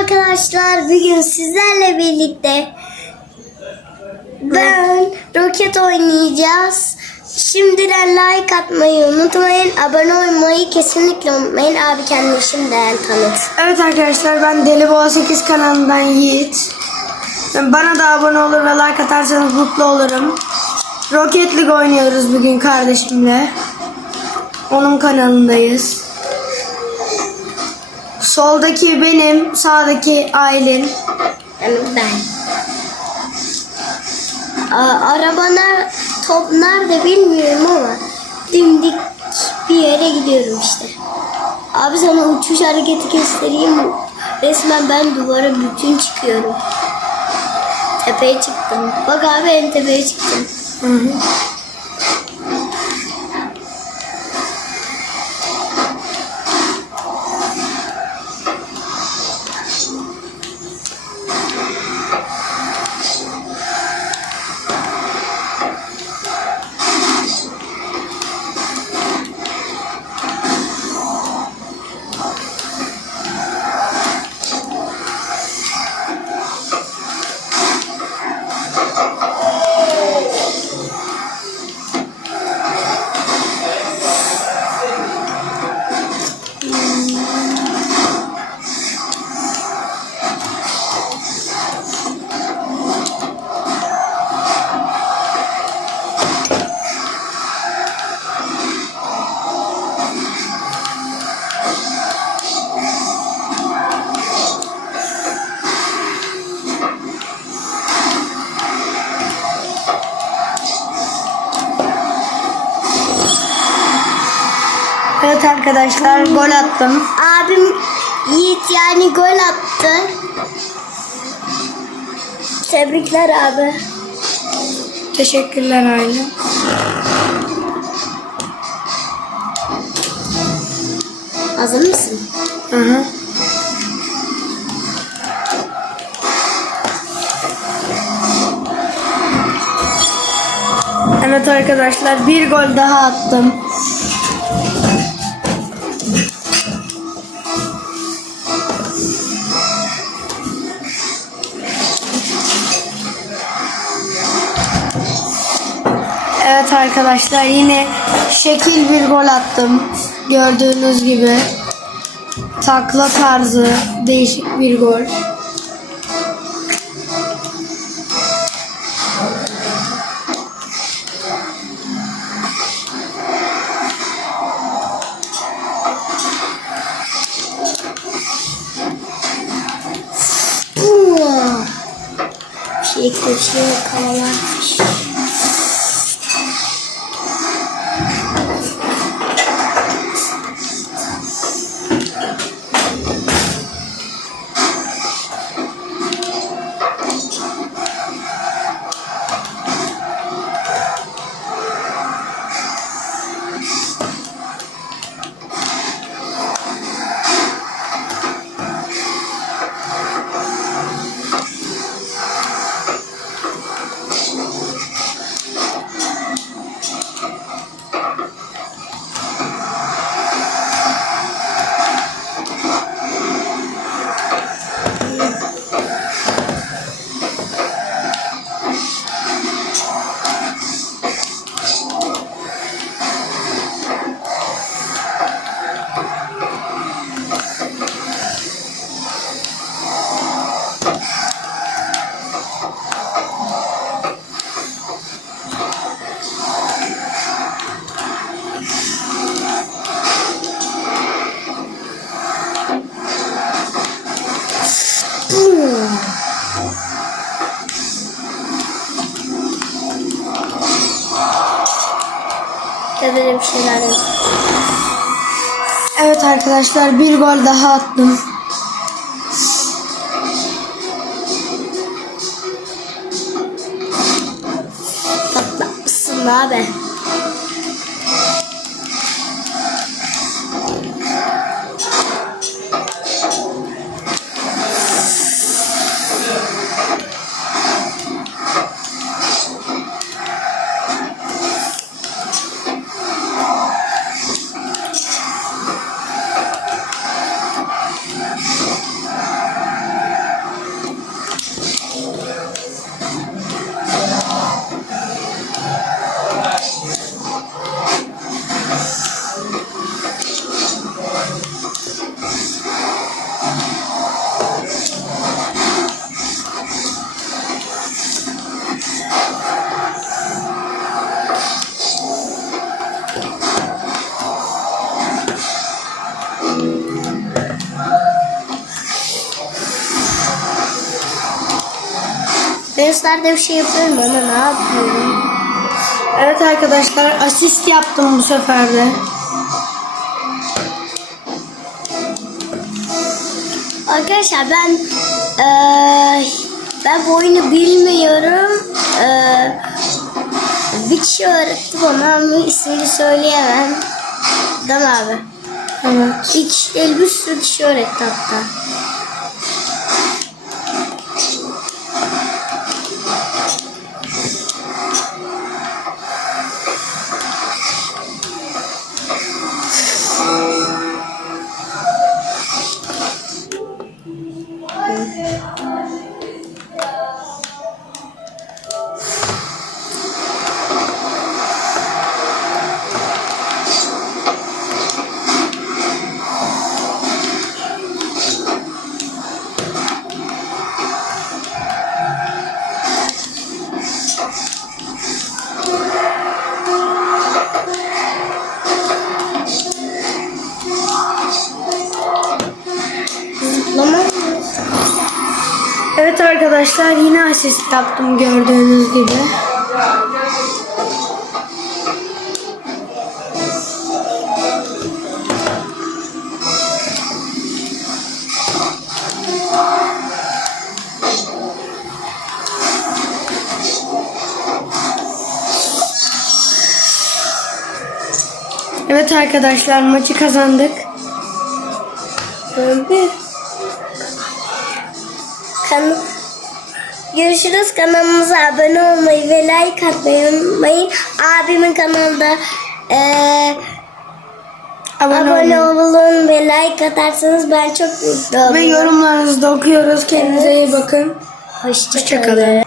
arkadaşlar. Bugün sizlerle birlikte ben roket oynayacağız. Şimdiden like atmayı unutmayın. Abone olmayı kesinlikle unutmayın. Abi kendini şimdiden tanıt. Evet arkadaşlar ben Deli Boğa 8 kanalından Yiğit. Bana da abone olur ve like atarsanız mutlu olurum. Rocket League oynuyoruz bugün kardeşimle. Onun kanalındayız. Soldaki benim, sağdaki Aylin. Yani ben. Aa, arabana top nerede bilmiyorum ama dimdik bir yere gidiyorum işte. Abi sana uçuş hareketi göstereyim mi? Resmen ben duvara bütün çıkıyorum. Tepeye çıktım. Bak abi en tepeye çıktım. Hı hı. Evet arkadaşlar gol attım. Abim Yiğit yani gol attı. Tebrikler abi. Teşekkürler Aylin. Hazır mısın? Hı hı. Evet arkadaşlar bir gol daha attım. Arkadaşlar yine şekil bir gol attım. Gördüğünüz gibi. Takla tarzı değişik bir gol. Şey köşeye kalalarmış. Şeyler yok. Evet arkadaşlar bir gol daha attım. Patlatmışsın abi. Isllarda bir şey yapıyorum ama ne yapıyorum? Evet arkadaşlar asist yaptım bu sefer de. Arkadaşlar ben eee, ben bu oyunu bilmiyorum. Eee, bir kişi öğretti bana ama ismini söyleyemem. Mi abi? Evet. Bir kişi değil bir sürü kişi öğretti hatta. Evet arkadaşlar yine asist yaptım gördüğünüz gibi. Evet arkadaşlar maçı kazandık. Öldü. Kan Görüşürüz kanalımıza abone olmayı ve like atmayı unutmayın. Abimin kanalında eee Abone, abone olun. ve like atarsanız ben çok mutlu olurum. Ve yorumlarınızı da okuyoruz. Kendinize iyi bakın. Hoşça Hoşçakalın. kalın.